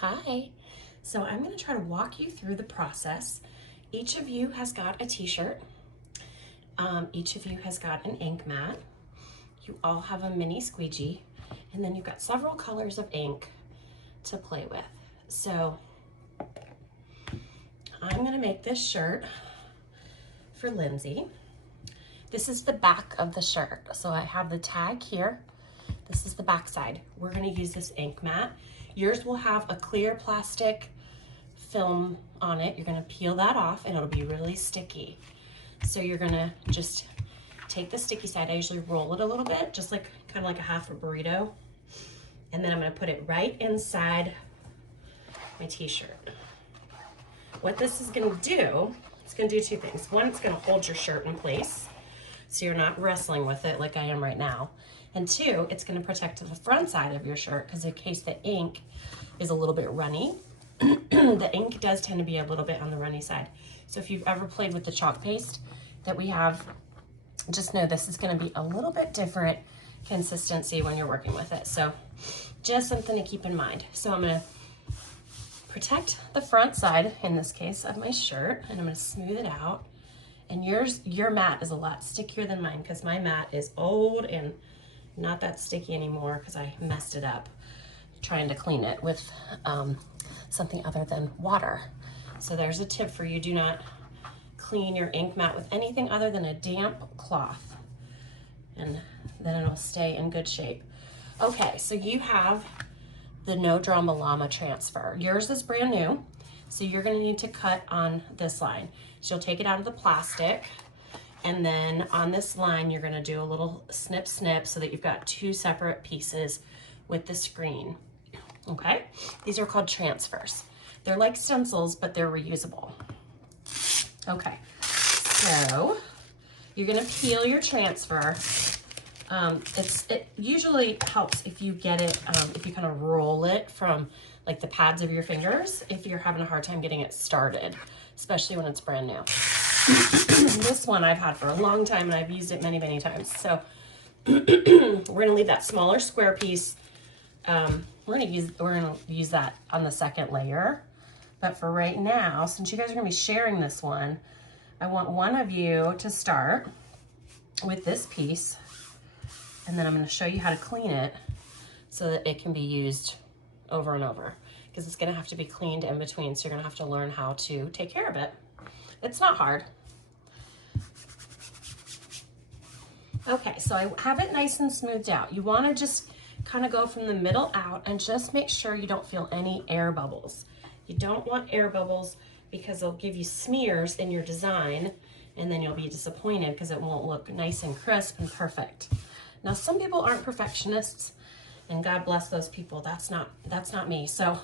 Hi. So I'm going to try to walk you through the process. Each of you has got a t-shirt. Each of you has got an ink mat. You all have a mini squeegee, and then you've got several colors of ink to play with. So I'm going to make this shirt for Lindsay. This is the back of the shirt. So I have the tag here. This is the back side. We're going to use this ink mat. Yours will have a clear plastic film on it. You're going to peel that off and it'll be really sticky. So you're going to just take the sticky side. I usually roll it a little bit, just like kind of like a half a burrito. And then I'm going to put it right inside my t-shirt. What this is going to do, it's going to do two things. One, it's going to hold your shirt in place so you're not wrestling with it like I am right now. And two, it's going to protect the front side of your shirt because in case the ink is a little bit runny, the ink does tend to be a little bit on the runny side. So if you've ever played with the chalk paste that we have, just know this is going to be a little bit different consistency when you're working with it. So just something to keep in mind. So I'm going to protect the front side, in this case, of my shirt, and I'm going to smooth it out. And your mat is a lot stickier than mine because my mat is old and not that sticky anymore because I messed it up trying to clean it with something other than water. So there's a tip for you. Do not clean your ink mat with anything other than a damp cloth, and then it'll stay in good shape. Okay, so you have the No Drama Llama transfer. Yours is brand new, so you're gonna need to cut on this line. So you'll take it out of the plastic, and then on this line, you're gonna do a little snip snip so that you've got two separate pieces with the screen, okay? These are called transfers. They're like stencils, but they're reusable. Okay, so you're gonna peel your transfer. It usually helps if you get it, if you kind of roll it from like the pads of your fingers, if you're having a hard time getting it started, especially when it's brand new. This one I've had for a long time and I've used it many, many times. So we're gonna leave that smaller square piece. We're gonna use that on the second layer. But for right now, since you guys are gonna be sharing this one, I want one of you to start with this piece, and then I'm gonna show you how to clean it so that it can be used over and over, because it's gonna have to be cleaned in between, so you're gonna have to learn how to take care of it. It's not hard. Okay, so I have it nice and smoothed out. You wanna just kind of go from the middle out and just make sure you don't feel any air bubbles. You don't want air bubbles because they'll give you smears in your design, and then you'll be disappointed because it won't look nice and crisp and perfect. Now, some people aren't perfectionists, and God bless those people. That's not me. So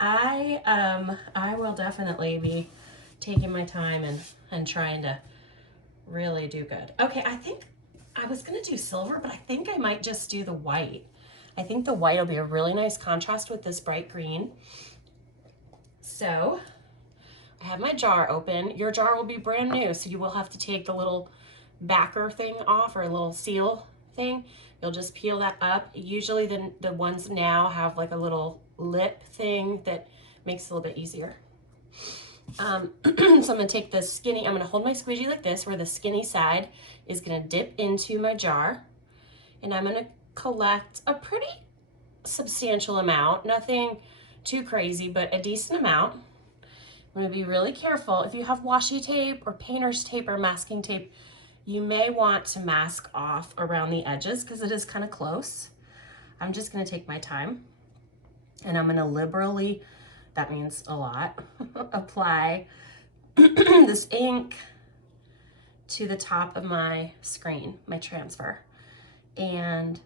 I will definitely be taking my time and trying to really do good. Okay, I think I was gonna do silver, but I think I might just do the white. I think the white will be a really nice contrast with this bright green. So I have my jar open. Your jar will be brand new, so you will have to take the little backer thing off, or a little seal thing. You'll just peel that up. Usually the ones now have like a little lip thing that makes it a little bit easier. So I'm gonna take the skinny, I'm gonna hold my squeegee like this, where the skinny side is gonna dip into my jar, and I'm gonna collect a pretty substantial amount, nothing too crazy, but a decent amount. I'm gonna be really careful. If you have washi tape or painter's tape or masking tape, you may want to mask off around the edges because it is kind of close. I'm just gonna take my time, and I'm gonna liberally, that means a lot, apply this ink to the top of my screen, my transfer. And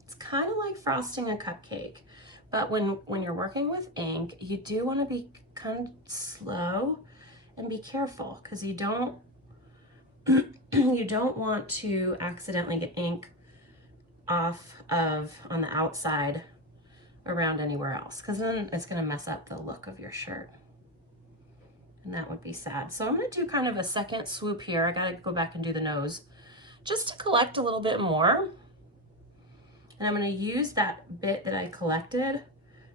it's kind of like frosting a cupcake. But when you're working with ink, you do want to be kind of slow and be careful, because you don't you don't want to accidentally get ink off of on the outside around anywhere else, because then it's going to mess up the look of your shirt, and that would be sad. So I'm going to do kind of a second swoop here. I got to go back and do the nose just to collect a little bit more. And I'm going to use that bit that I collected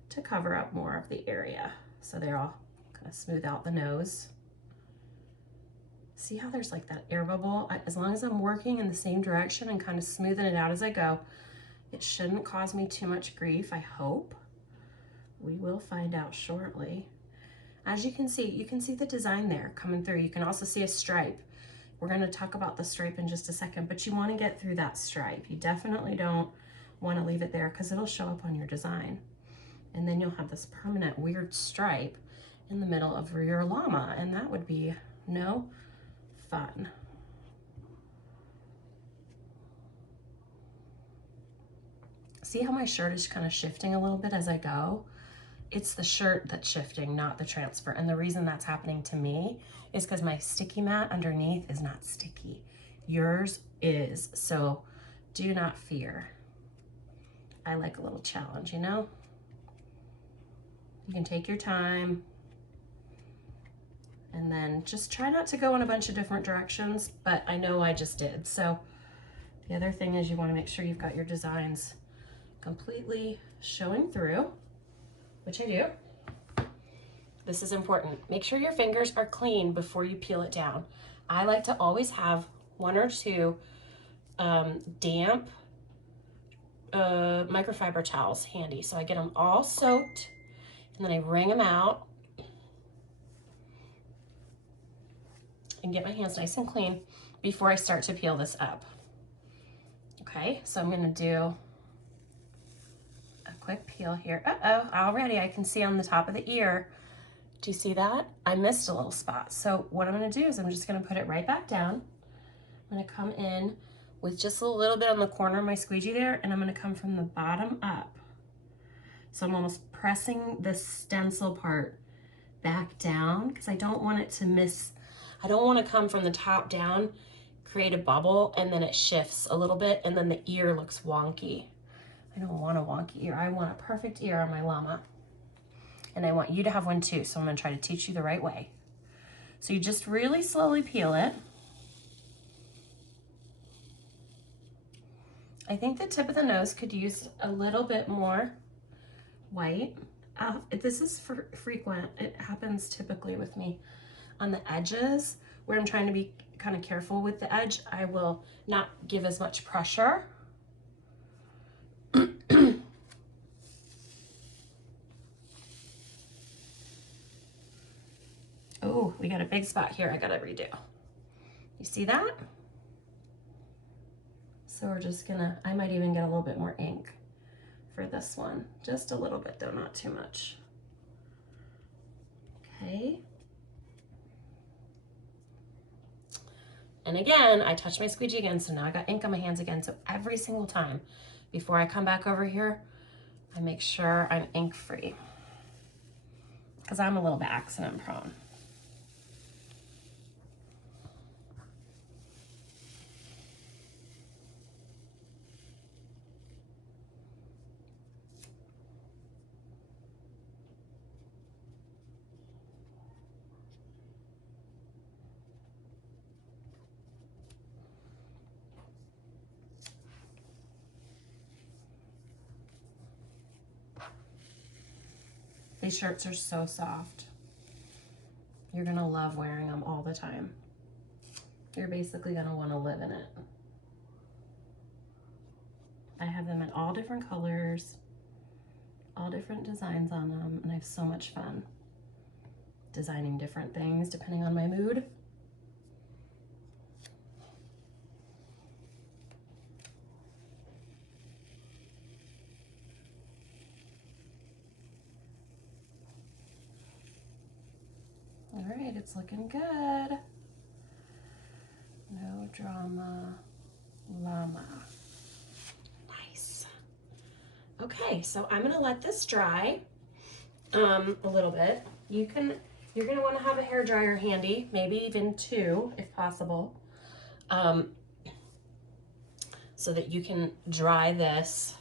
to cover up more of the area. So they're all kind of smooth out the nose. See how there's like that air bubble? As long as I'm working in the same direction and kind of smoothing it out as I go, it shouldn't cause me too much grief, I hope. We will find out shortly. As you can see the design there coming through. You can also see a stripe. We're going to talk about the stripe in just a second, but you want to get through that stripe. You definitely don't want to leave it there because it'll show up on your design. And then you'll have this permanent weird stripe in the middle of your llama, and that would be no fun. See how my shirt is kind of shifting a little bit as I go? It's the shirt that's shifting, not the transfer. And the reason that's happening to me is because my sticky mat underneath is not sticky. Yours is, so do not fear. I like a little challenge, you know? You can take your time and then just try not to go in a bunch of different directions, but I know I just did. So the other thing is you want to make sure you've got your designs completely showing through, which I do. This is important. Make sure your fingers are clean before you peel it down. I like to always have 1 or 2 damp microfiber towels handy. So I get them all soaked and then I wring them out and get my hands nice and clean before I start to peel this up. Okay, so I'm gonna do a quick peel here. Uh-oh, already I can see on the top of the ear. Do you see that? I missed a little spot. So what I'm gonna do is I'm just gonna put it right back down. I'm gonna come in with just a little bit on the corner of my squeegee there, and I'm gonna come from the bottom up. So I'm almost pressing the stencil part back down because I don't want it to miss. I don't want to come from the top down, create a bubble, and then it shifts a little bit, and then the ear looks wonky. I don't want a wonky ear. I want a perfect ear on my llama. And I want you to have one too, so I'm going to try to teach you the right way. So you just really slowly peel it. I think the tip of the nose could use a little bit more white. This is frequent. It happens typically with me on the edges where I'm trying to be kind of careful with the edge. I will not give as much pressure. Oh, we got a big spot here I gotta redo. You see that? So we're just gonna, I might even get a little bit more ink for this one. Just a little bit though, not too much. Okay. And again, I touched my squeegee again, so now I got ink on my hands again. So every single time before I come back over here, I make sure I'm ink free because I'm a little bit accident prone. These shirts are so soft. You're gonna love wearing them all the time. You're basically gonna wanna live in it. I have them in all different colors, all different designs on them, and I have so much fun designing different things depending on my mood. All right, it's looking good. No drama, llama. Nice. Okay, so I'm gonna let this dry a little bit. You're gonna wanna have a hair dryer handy, maybe even 2 if possible, so that you can dry this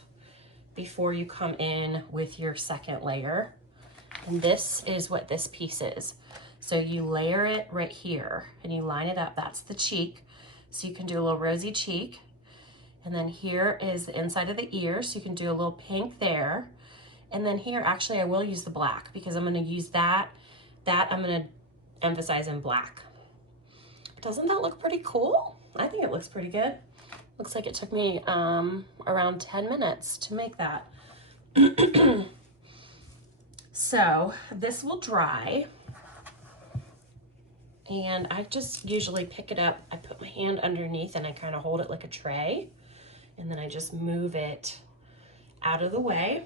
before you come in with your second layer. And this is what this piece is. So you layer it right here and you line it up. That's the cheek. So you can do a little rosy cheek. And then here is the inside of the ear. So you can do a little pink there. And then here, actually, I will use the black because I'm gonna use that. That I'm gonna emphasize in black. Doesn't that look pretty cool? I think it looks pretty good. Looks like it took me around 10 minutes to make that. So this will dry. And I just usually pick it up. I put my hand underneath and I kind of hold it like a tray. And then I just move it out of the way.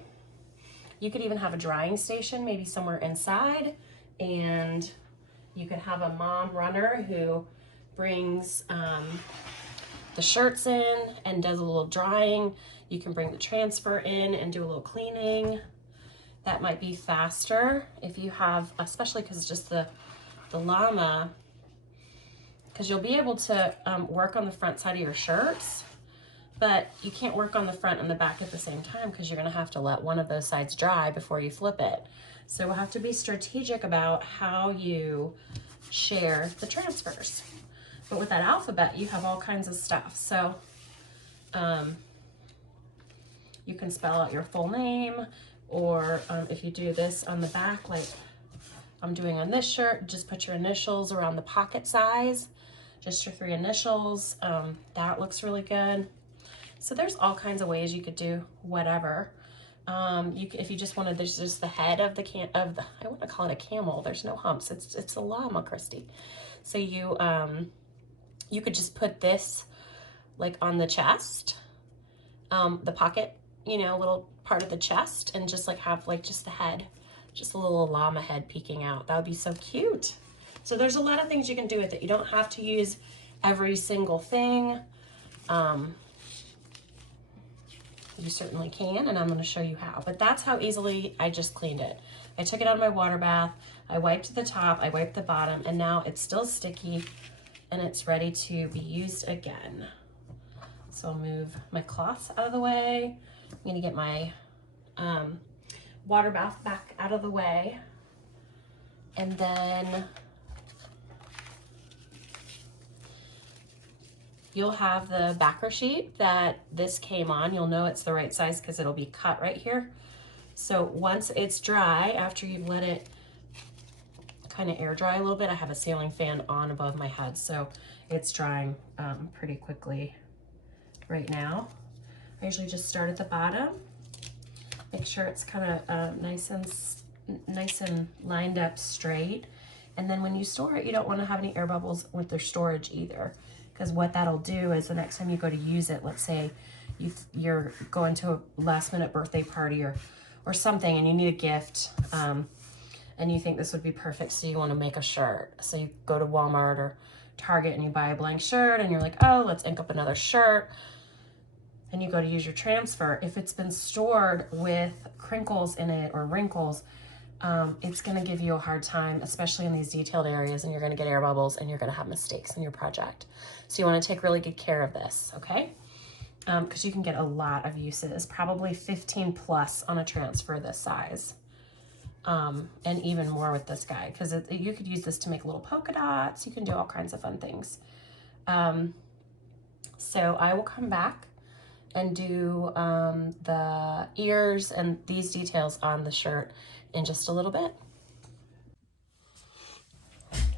You could even have a drying station, maybe somewhere inside. And you could have a mom runner who brings the shirts in and does a little drying. You can bring the transfer in and do a little cleaning. That might be faster if you have, especially because it's just the llama, because you'll be able to work on the front side of your shirts, but you can't work on the front and the back at the same time because you're gonna have to let one of those sides dry before you flip it. So we'll have to be strategic about how you share the transfers. But with that alphabet, you have all kinds of stuff. So you can spell out your full name, or if you do this on the back, like I'm doing on this shirt, just put your initials around the pocket size, just your 3 initials. That looks really good. So there's all kinds of ways you could do whatever. If you just wanted, there's just the head of the I want to call it a camel. There's no humps. It's a llama, Christy. So you could just put this like on the chest, the pocket, you know, little part of the chest, and just like have like just the head, just a little llama head peeking out. That would be so cute. So there's a lot of things you can do with it. You don't have to use every single thing. You certainly can, and I'm going to show you how. But that's how easily I just cleaned it. I took it out of my water bath, I wiped the top, I wiped the bottom, and now it's still sticky and it's ready to be used again. So I'll move my cloths out of the way. I'm going to get my water bath back out of the way. And then you'll have the backer sheet that this came on. You'll know it's the right size because it'll be cut right here. So once it's dry, after you've let it kind of air dry a little bit, I have a ceiling fan on above my head, so it's drying pretty quickly right now. I usually just start at the bottom, make sure it's kind of nice and lined up straight. And then when you store it, you don't want to have any air bubbles with their storage either, because what that'll do is the next time you go to use it, let's say you're going to a last minute birthday party or something and you need a gift, and you think this would be perfect, so you want to make a shirt. So you go to Walmart or Target and you buy a blank shirt and you're like, oh, let's ink up another shirt. And you go to use your transfer. If it's been stored with crinkles in it or wrinkles, it's going to give you a hard time, especially in these detailed areas, and you're going to get air bubbles and you're going to have mistakes in your project. So you want to take really good care of this, okay? Because you can get a lot of uses, probably 15 plus on a transfer this size. And even more with this guy, because you could use this to make little polka dots. You can do all kinds of fun things. So I will come back and do the ears and these details on the shirt in just a little bit.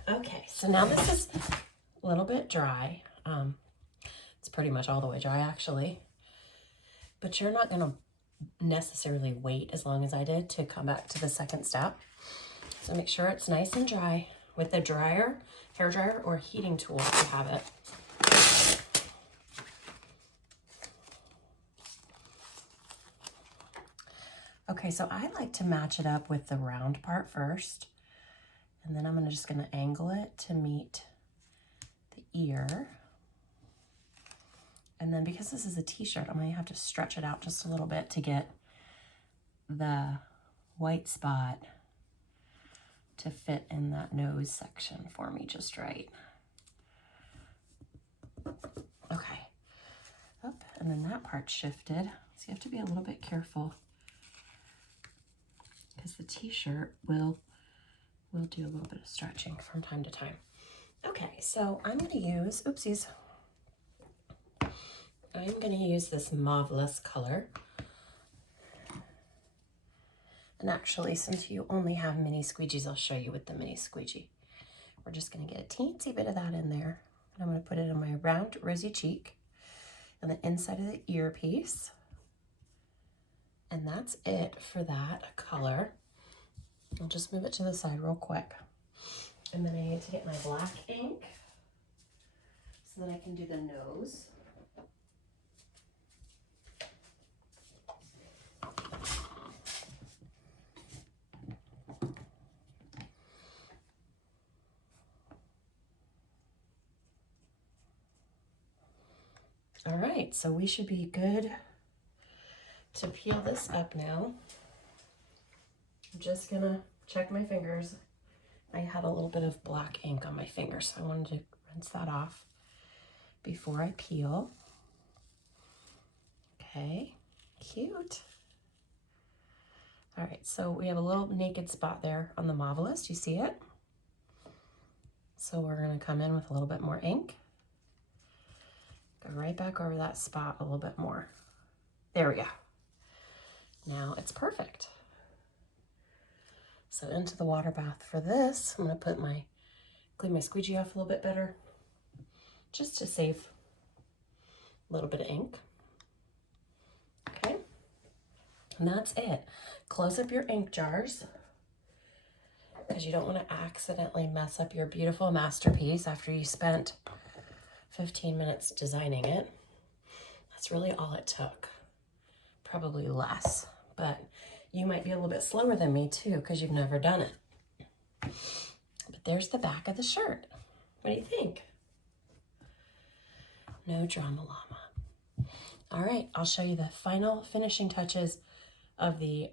Okay, so now this is a little bit dry. It's pretty much all the way dry actually, but you're not gonna necessarily wait as long as I did to come back to the second step. So make sure it's nice and dry with the dryer, hair dryer, or heating tool if you have it. Okay, so I like to match it up with the round part first, and then I'm just gonna angle it to meet the ear. And then because this is a t-shirt, I'm gonna have to stretch it out just a little bit to get the white spot to fit in that nose section for me just right. Okay, and then that part shifted. So you have to be a little bit careful because the t-shirt will do a little bit of stretching from time to time. Okay, so I'm gonna use, oopsies. I'm going to use this mauvelous color. And actually, since you only have mini squeegees, I'll show you with the mini squeegee. We're just gonna get a teensy bit of that in there. And I'm gonna put it in my round rosy cheek and the inside of the earpiece. And that's it for that color. I'll just move it to the side real quick. And then I need to get my black ink so that I can do the nose. All right, so we should be good to peel this up now. I'm just gonna check my fingers. I had a little bit of black ink on my fingers, so I wanted to rinse that off before I peel. Okay, cute. All right, so we have a little naked spot there on the Marvelous. You see it? So we're gonna come in with a little bit more ink. Go right back over that spot a little bit more. There we go. Now it's perfect. So into the water bath for this, I'm gonna clean my squeegee off a little bit better, just to save a little bit of ink. Okay, and that's it. Close up your ink jars, because you don't want to accidentally mess up your beautiful masterpiece after you spent 15 minutes designing it. That's really all it took. Probably less, but you might be a little bit slower than me too, because you've never done it. But there's the back of the shirt. What do you think? No drama llama. All right, I'll show you the final finishing touches of the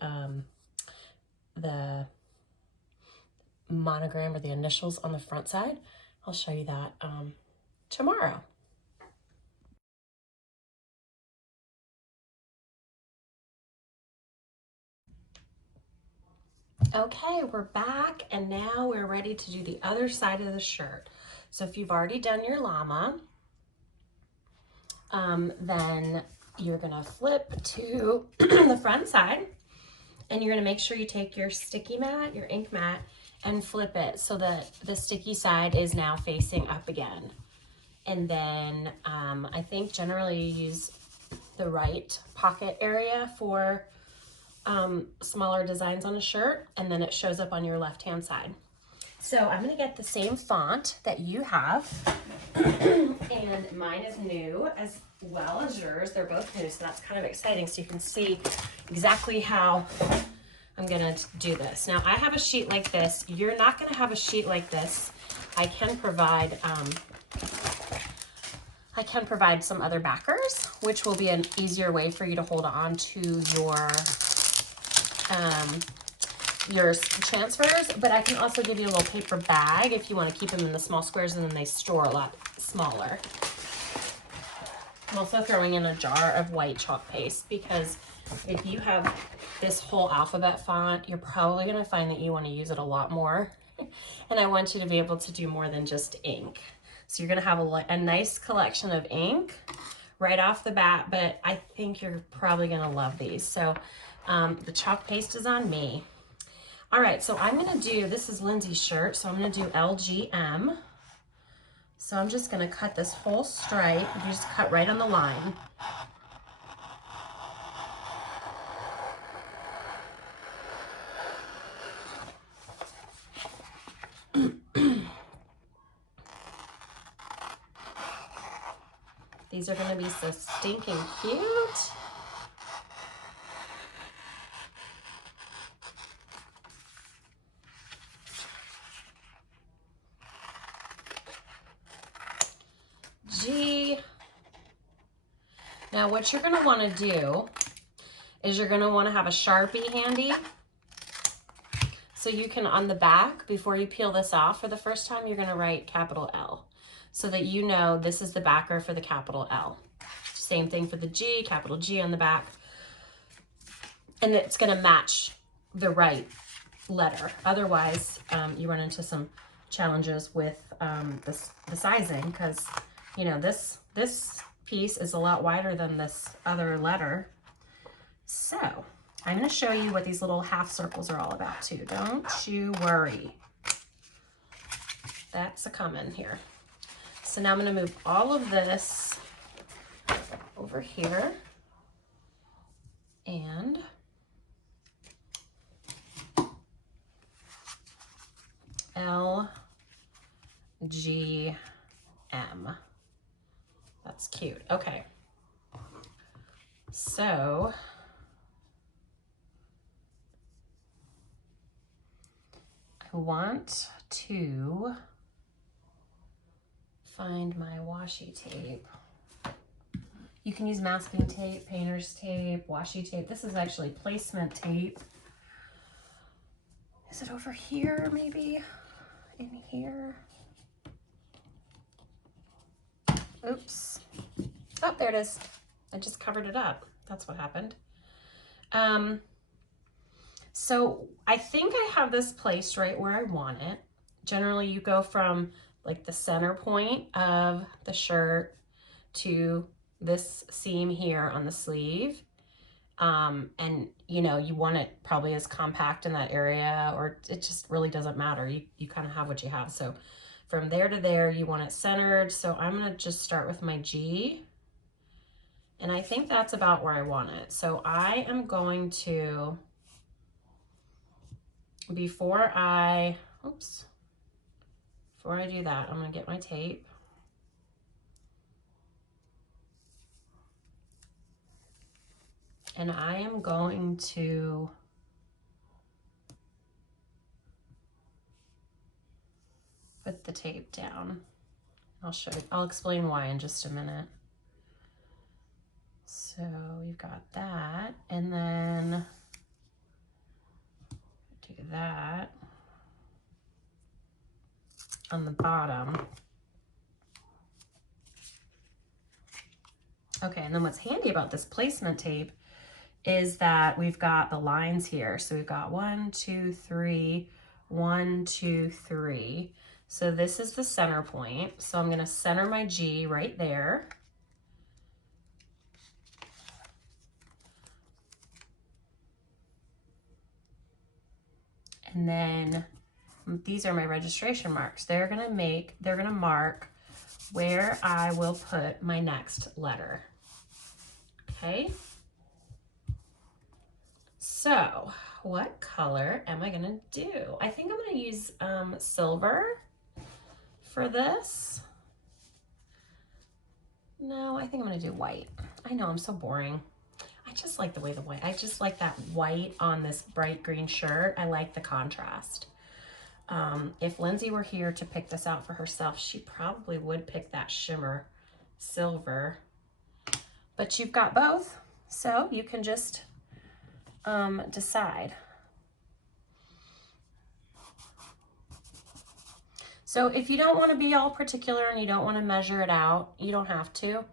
monogram or the initials on the front side. I'll show you that tomorrow. Okay, we're back, and now we're ready to do the other side of the shirt. So if you've already done your llama, then you're gonna flip to the front side, and you're gonna make sure you take your sticky mat, your ink mat, and flip it so that the sticky side is now facing up again. And then I think generally you use the right pocket area for smaller designs on a shirt, and then it shows up on your left-hand side. So I'm gonna get the same font that you have, and mine is new as well as yours. They're both new, so that's kind of exciting, so you can see exactly how I'm gonna do this. Now I have a sheet like this. You're not gonna have a sheet like this. I can provide some other backers, which will be an easier way for you to hold on to your transfers, but I can also give you a little paper bag if you want to keep them in the small squares, and then they store a lot smaller. I'm also throwing in a jar of white chalk paste, because if you have this whole alphabet font, you're probably going to find that you want to use it a lot more. And I want you to be able to do more than just ink. So you're going to have a nice collection of ink right off the bat, but I think you're probably going to love these. So the chalk paste is on me. All right, so I'm going to do, this is Lindsay's shirt, so I'm going to do LGM. So I'm just going to cut this whole stripe. You just cut right on the line. These are going to be so stinking cute. G. Now what you're going to want to do is you're going to want to have a Sharpie handy. So you can, on the back, before you peel this off for the first time, you're going to write capital L, so that you know this is the backer for the capital L. Same thing for the G, capital G on the back. And it's going to match the right letter. Otherwise, you run into some challenges with the sizing, because, you know, this piece is a lot wider than this other letter. So I'm going to show you what these little half circles are all about too. Don't you worry. That's a coming here. So now I'm going to move all of this over here and LGM. That's cute. Okay. So I want to find my washi tape. You can use masking tape, painter's tape, washi tape. This is actually placement tape. Is it over here, maybe? In here? Oops. Oh, there it is. I just covered it up. That's what happened. So I think I have this placed right where I want it. Generally, you go from like the center point of the shirt to this seam here on the sleeve. And you know, you want it probably as compact in that area, or it just really doesn't matter. You kind of have what you have. So from there to there, you want it centered. So I'm going to just start with my G. And I think that's about where I want it. So I am going to, before I do that, I'm going to get my tape. And I am going to put the tape down. I'll explain why in just a minute. So we've got that, and then do that on the bottom. Okay, and then what's handy about this placement tape is that we've got the lines here. So we've got 1, 2, 3, 1, 2, 3. So this is the center point. So I'm going to center my G right there. And then these are my registration marks. They're gonna mark where I will put my next letter. Okay. So what color am I gonna do? I think I'm gonna use silver for this. No, I think I'm gonna do white. I know, I'm so boring. I just like the way I just like that white on this bright green shirt. I like the contrast. If Lindsay were here to pick this out for herself, she probably would pick that shimmer silver, but you've got both, so you can just decide. So if you don't want to be all particular and you don't want to measure it out, you don't have to.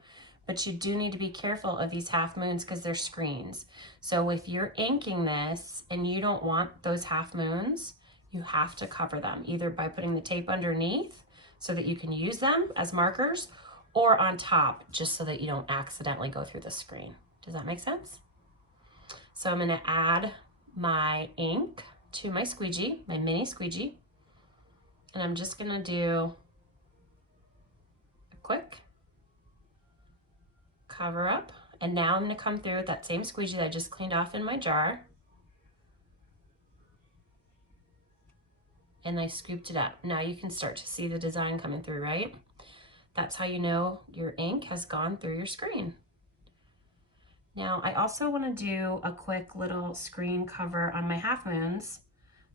But you do need to be careful of these half moons because they're screens. So if you're inking this and you don't want those half moons, you have to cover them either by putting the tape underneath so that you can use them as markers, or on top just so that you don't accidentally go through the screen. Does that make sense? So I'm going to add my ink to my squeegee, my mini squeegee, and I'm just going to do a quick cover up. And now I'm going to come through with that same squeegee that I just cleaned off in my jar. And I scooped it up. Now you can start to see the design coming through, right? That's how you know your ink has gone through your screen. Now I also want to do a quick little screen cover on my half moons.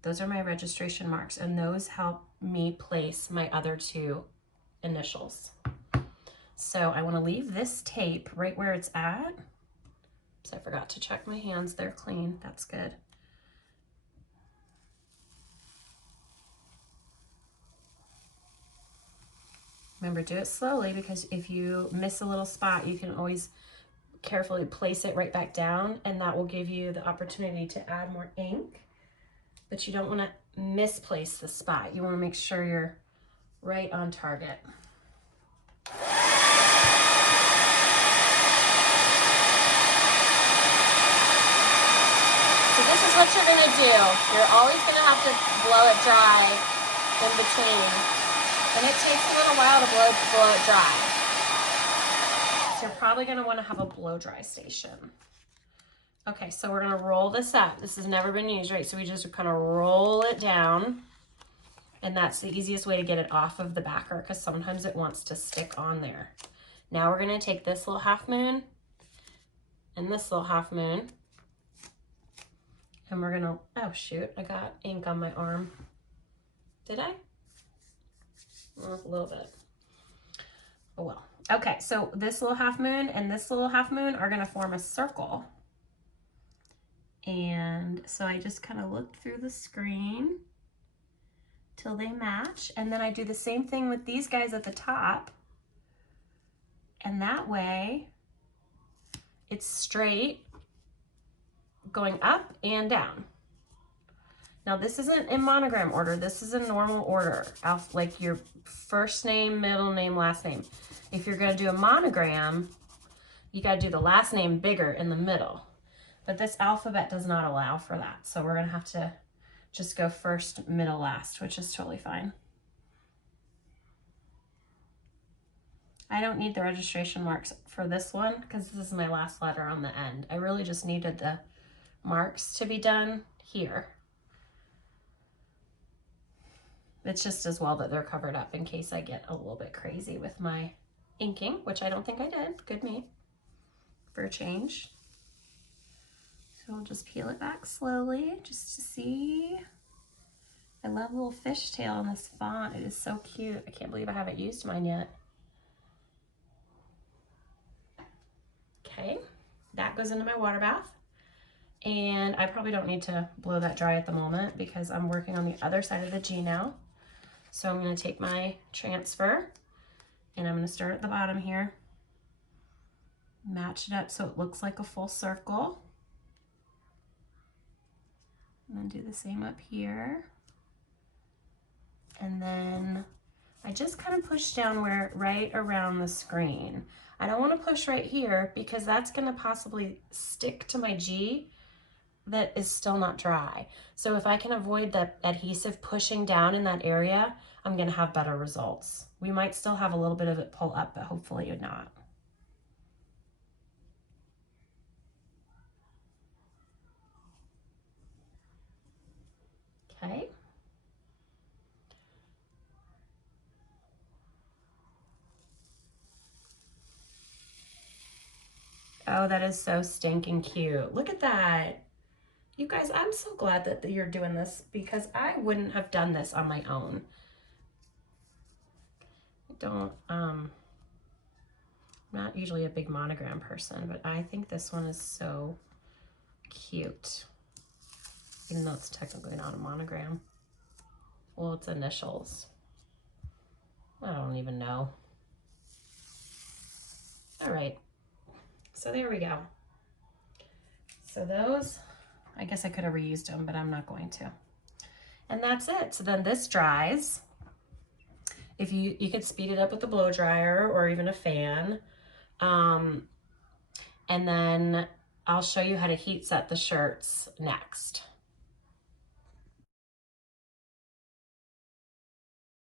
Those are my registration marks, and those help me place my other two initials. So I want to leave this tape right where it's at. So I forgot to check my hands. They're clean. That's good. Remember, do it slowly, because if you miss a little spot, you can always carefully place it right back down, and that will give you the opportunity to add more ink. But you don't want to misplace the spot. You want to make sure you're right on target. here's what you're gonna do. You're always gonna have to blow it dry in between. And it takes a little while to blow it dry. So you're probably gonna wanna have a blow dry station. Okay, so we're gonna roll this up. This has never been used, right? So we just kind of roll it down, and that's the easiest way to get it off of the backer because sometimes it wants to stick on there. Now we're gonna take this little half moon and this little half moon, and we're gonna, oh shoot, I got ink on my arm. Did I? Well, a little bit. Oh well. Okay, so this little half moon and this little half moon are gonna form a circle. And so I just kind of look through the screen till they match. And then I do the same thing with these guys at the top. And that way it's straight going up and down. Now this isn't in monogram order. This is in normal order, like your first name, middle name, last name. If you're gonna do a monogram, you gotta do the last name bigger in the middle. But this alphabet does not allow for that. So we're gonna have to just go first, middle, last, which is totally fine. I don't need the registration marks for this one because this is my last letter on the end. I really just needed the marks to be done here. It's just as well that they're covered up in case I get a little bit crazy with my inking, which I don't think I did. Good me for a change. So I'll just peel it back slowly just to see. I love the little fishtail on this font. It is so cute. I can't believe I haven't used mine yet. Okay, that goes into my water bath. And I probably don't need to blow that dry at the moment because I'm working on the other side of the G now. So I'm gonna take my transfer and I'm gonna start at the bottom here. Match it up so it looks like a full circle. And then do the same up here. And then I just kind of push down right around the screen. I don't want to push right here because that's going to possibly stick to my G that is still not dry. So if I can avoid the adhesive pushing down in that area, I'm going to have better results. We might still have a little bit of it pull up, but hopefully not. Okay. Oh, that is so stinking cute. Look at that. You guys, I'm so glad that you're doing this because I wouldn't have done this on my own. I'm not usually a big monogram person, but I think this one is so cute. Even though it's technically not a monogram. Well, it's initials. I don't even know. All right, so there we go. So those, I guess I could have reused them, but I'm not going to. And that's it. So then this dries. If you could speed it up with a blow dryer or even a fan. And then I'll show you how to heat set the shirts next.